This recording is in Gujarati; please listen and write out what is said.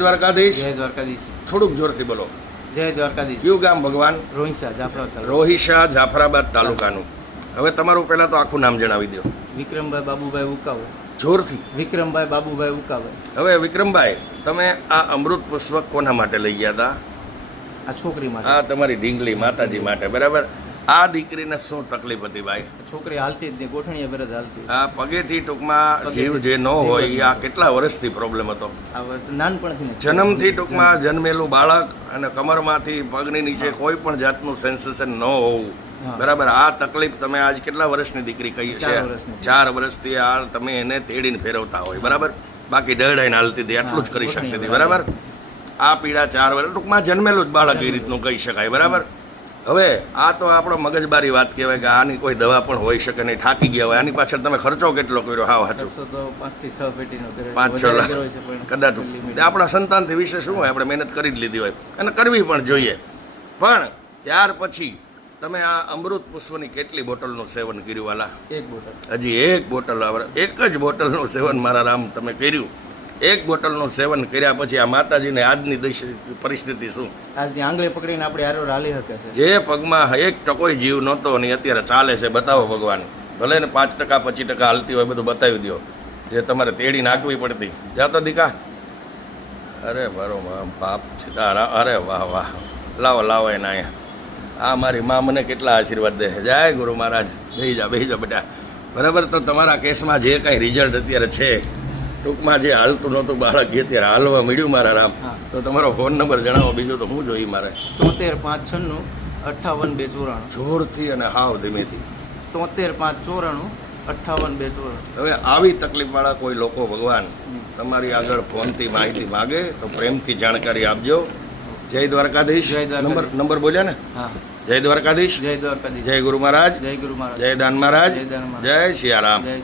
દ્વારકાધીશ. જય દ્વારકાધીશ. થોડુંક જોરથી બોલો. જય દ્વારકાધીશ. કયું ગામ ભગવાન? રોહિસા જાફરાબાદ. રોહિશા જાફરાબાદ તાલુકાનું. હવે તમારું પહેલા તો આખું નામ જણાવી દો. વિક્રમભાઈ બાબુભાઈ ઉકાવે. જોરથી. વિક્રમભાઈ બાબુભાઈ ઉકાવે. હવે વિક્રમભાઈ, તમે આ અમૃત પુષ્પ કોના માટે લઈ ગયા હતા? આ છોકરી માટે. આ તમારી ઢીંગલી માતાજી માટે, બરાબર. આ દીકરીને શું તકલીફ હતી ભાઈ? છોકરી હાલતી જ નહીં, ગોઠણીએ બરજ હાલતી. આ પગેથી ટૂંકમાં જીવ જે ન હોય એ આ કેટલા વર્ષથી પ્રોબ્લેમ હતો? આ નાનપણથી ને જન્મથી ટૂંકમાં જન્મેલું બાળક અને કમરમાંથી પગની નીચે કોઈ પણ જાતનું સેન્સેશન ન હોવું, બરાબર. આ તકલીફ તમે આજ કેટલા વર્ષની દીકરી કહી છે? 4 વર્ષથી આ તમે એને તેડીને ફેરવતા હોય, બરાબર. બાકી ડરડાઈને હાલતી હતી, આટલું જ કરી શકતી હતી, બરાબર. આ પીડા 4 વર્ષ ટૂંકમાં જન્મેલું જ બાળક એ રીતનું કહી શકાય, બરાબર. હવે આ તો આપણો મગજબારી વાત કહેવાય કે આની કોઈ દવા પણ હોઈ શકે નહીં, થાકી ગયા હોય. આની પાછળ તમે ખર્ચો કેટલો કર્યો? હા, સાચું. 5 થી 6 પેટીનો 5-6 લાખ કદાચ. આપણા સંતાનથી વિશે શું હોય, આપણે મહેનત કરી જ લીધી હોય અને કરવી પણ જોઈએ. પણ ત્યાર પછી તમે આ અમૃત પુષ્પની કેટલી બોટલનું સેવન કર્યું? વાલા, 1 બોટલ. હજી 1 બોટલ. એક જ બોટલનું સેવન મારા રામ તમે કર્યું. 1 બોટલનું સેવન કર્યા પછી આ માતાજીને આજની પરિસ્થિતિ શું? આજની આંગળી પકડીને આપણે હારો હાલી શકે છે. જે પગમાં 1% જીવ નહોતો ને અત્યારે ચાલે છે, બતાવો ભગવાન. ભલે ને 5% 25% હાલતી હોય, બધું બતાવી દો. જે તમારે તેડી નાખવી પડતી. જાતો દીકા. અરે મારો બાપ છે તારા. અરે વાહ વાહ. લાવો લાવો એને અહીંયા. આ મારી મા મને કેટલા આશીર્વાદ દે. જય ગુરુ મહારાજ. બેહી જા બેટા, બરાબર. તો તમારા કેસમાં જે કાંઈ રિઝલ્ટ અત્યારે છે, ટૂંકમાં જે હાલતું નહોતું બાળક એ અત્યારે હાલવા મળ્યું મારા રામ. તો તમારો ફોન નંબર જણાવો, બીજું તો હું જોઈ મારે. 73 596 58 294. જોરથી અને હાવ ધીમેથી. 73 594 58 294. હવે આવી તકલીફવાળા કોઈ લોકો ભગવાન તમારી આગળ ફોનથી માહિતી માગે તો પ્રેમથી જાણકારી આપજો. જય દ્વારકાધીશ. નંબર બોલ્યા ને? હા. જય દ્વારકાધીશ. જય દ્વારકાધીશ. જય ગુરુ મહારાજ. જય ગુરુ મહારાજ. જય દાન મહારાજ. જય દાન મહારાજ. જય સિયારામ. જય